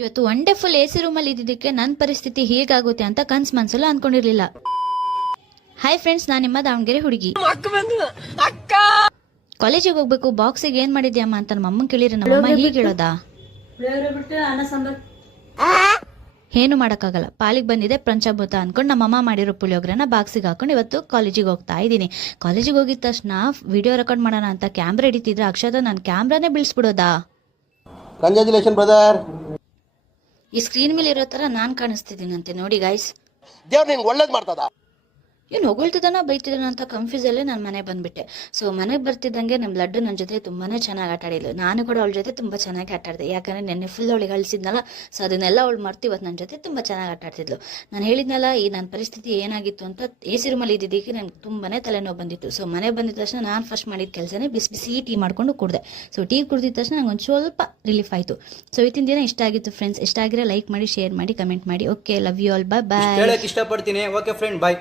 ಇವತ್ತು one day full AC ರೂಮಲ್ಲಿ ಇದ್ದಿದ್ದಕ್ಕೆ ನನ್ನ ಪರಿಸ್ಥಿತಿ ಹೇಗಾಗುತ್ತೆ ಅಂತ ಕನ್ಸ್ ಮನ್ಸಲ್ಲೂ ಅನ್ಕೊಂಡಿರ್ಲಿಲ್ಲ. ಹಾಯ್ ಫ್ರೆಂಡ್ಸ್, ನಾನು ನಿಮ್ಮ ದಾವಣಗೆರೆ ಹುಡುಗಿ. ಕಾಲೇಜಿಗೆ ಹೋಗ್ಬೇಕು, ಬಾಕ್ಸಿಗೆ ಏನ್ ಮಾಡಿದ್ಯಮ್ಮ ಅಂತ ನಮ್ಮ ಅಮ್ಮನ್ ಕೇಳಿದ್ರೆ ನಮ್ಮಮ್ಮ ಹೀಗೆ ಹೇಳೋದಾ, ಏನು ಮಾಡಕ್ಕಾಗಲ್ಲ, ಪಾಲಿಗೆ ಬಂದಿದೆ ಪಂಚಭೂತ ಅನ್ಕೊಂಡು ನಮ್ಮಮ್ಮ ಮಾಡಿರೋ ಪುಳಿಯೋಗ್ರನ ಬಾಕ್ಸಿಗೆ ಹಾಕೊಂಡು ಇವತ್ತು ಕಾಲೇಜಿಗೆ ಹೋಗ್ತಾ ಇದ್ದೀನಿ. ಕಾಲೇಜಿಗೆ ಹೋಗಿದ ತಕ್ಷಣ ವಿಡಿಯೋ ರೆಕಾರ್ಡ್ ಮಾಡೋಣ ಅಂತ ಕ್ಯಾಮ್ರಾ ಹಿಡಿತಿದ್ರೆ ಅಕ್ಷತ ನಾನು ಕ್ಯಾಮ್ರಾನೇ ಬೀಳ್ಸ್ಬಿಡೋದಾ. Congratulation brother. ಈ ಸ್ಕ್ರೀನ್ ಮೇಲೆ ಇರೋ ತರ ನಾನ್ ಕಾಣಿಸ್ತಿದ್ದೀನಂತೆ ನೋಡಿ ಗೈಸ್. ದೇವ್ರು ನಿನ್ಗೆ ಒಳ್ಳೇದು ಮಾಡ್ತದ. ಏನು ಹೊಗಳ್ತಿದ್ದಾನ ಬೈತಿದ್ದಾನ ಅಂತ ಕನ್ಫ್ಯೂಸ್ ಅಲ್ಲೇ ನಾನು ಮನೆಗೆ ಬಂದ್ಬಿಟ್ಟೆ. ಸೊ ಮನೆಗೆ ಬರ್ತಿದ್ದಂಗೆ ನಮ್ಮ ಲಡ್ಡು ನನ್ನ ಜೊತೆ ತುಂಬಾನೇ ಚೆನ್ನಾಗಿ ಆಟ ಆಡಿದ್ಲು. ನಾನು ಕೂಡ ಅವಳ ಜೊತೆ ತುಂಬಾ ಚೆನ್ನಾಗಿ ಆಟ ಆಡಿದೆ. ಯಾಕಂದ್ರೆ ನೆನ್ನೆ ಫುಲ್ ಅವಳಿಗೆ ಅಳಿಸಿದ್ನಲ್ಲ, ಸೊ ಅದನ್ನೆಲ್ಲ ಅವಳು ಮರ್ತು ಇವತ್ತು ನನ್ನ ಜೊತೆ ತುಂಬಾ ಚೆನ್ನಾಗಿ ಆಟ ಆಡ್ತಿದ್ಲು. ನಾನು ಹೇಳಿದ್ನಲ್ಲ ಈ ನನ್ನ ಪರಿಸ್ಥಿತಿ ಏನಾಗಿತ್ತು ಅಂತ. AC ರೂಮಲ್ಲಿ ಇದ್ದಿದ್ದಕ್ಕೆ ನನಗೆ ತುಂಬಾನೇ ತಲೆನೋವು ಬಂದಿತ್ತು. ಸೊ ಮನೆ ಬಂದಿದ ತಕ್ಷಣ ನಾನು ಫಸ್ಟ್ ಮಾಡಿದ ಕೆಲಸನೇ ಬಿಸಿ ಬಿಸಿ ಟೀ ಮಾಡ್ಕೊಂಡು ಕುಡಿದೆ. ಸೊ ಟೀ ಕುಡಿದಿದ ತಕ್ಷಣ ನಂಗೆ ಒಂದು ಸ್ವಲ್ಪ ರಿಲೀಫ್ ಆಯಿತು. ಸೊ ಇವತ್ತಿನ ದಿನ ಇಷ್ಟ ಆಗಿತ್ತು ಫ್ರೆಂಡ್ಸ್. ಇಷ್ಟ ಆಗಿರೋ ಲೈಕ್ ಮಾಡಿ, ಶೇರ್ ಮಾಡಿ, ಕಮೆಂಟ್ ಮಾಡಿ. ಓಕೆ, ಲವ್ ಯು ಆಲ್, ಬಾಯ್ ಬಾಯ್. ಹೇಳಕ್ಕೆ ಇಷ್ಟಪಡ್ತೀನಿ. ಓಕೆ ಫ್ರೆಂಡ್, ಬಾಯ್.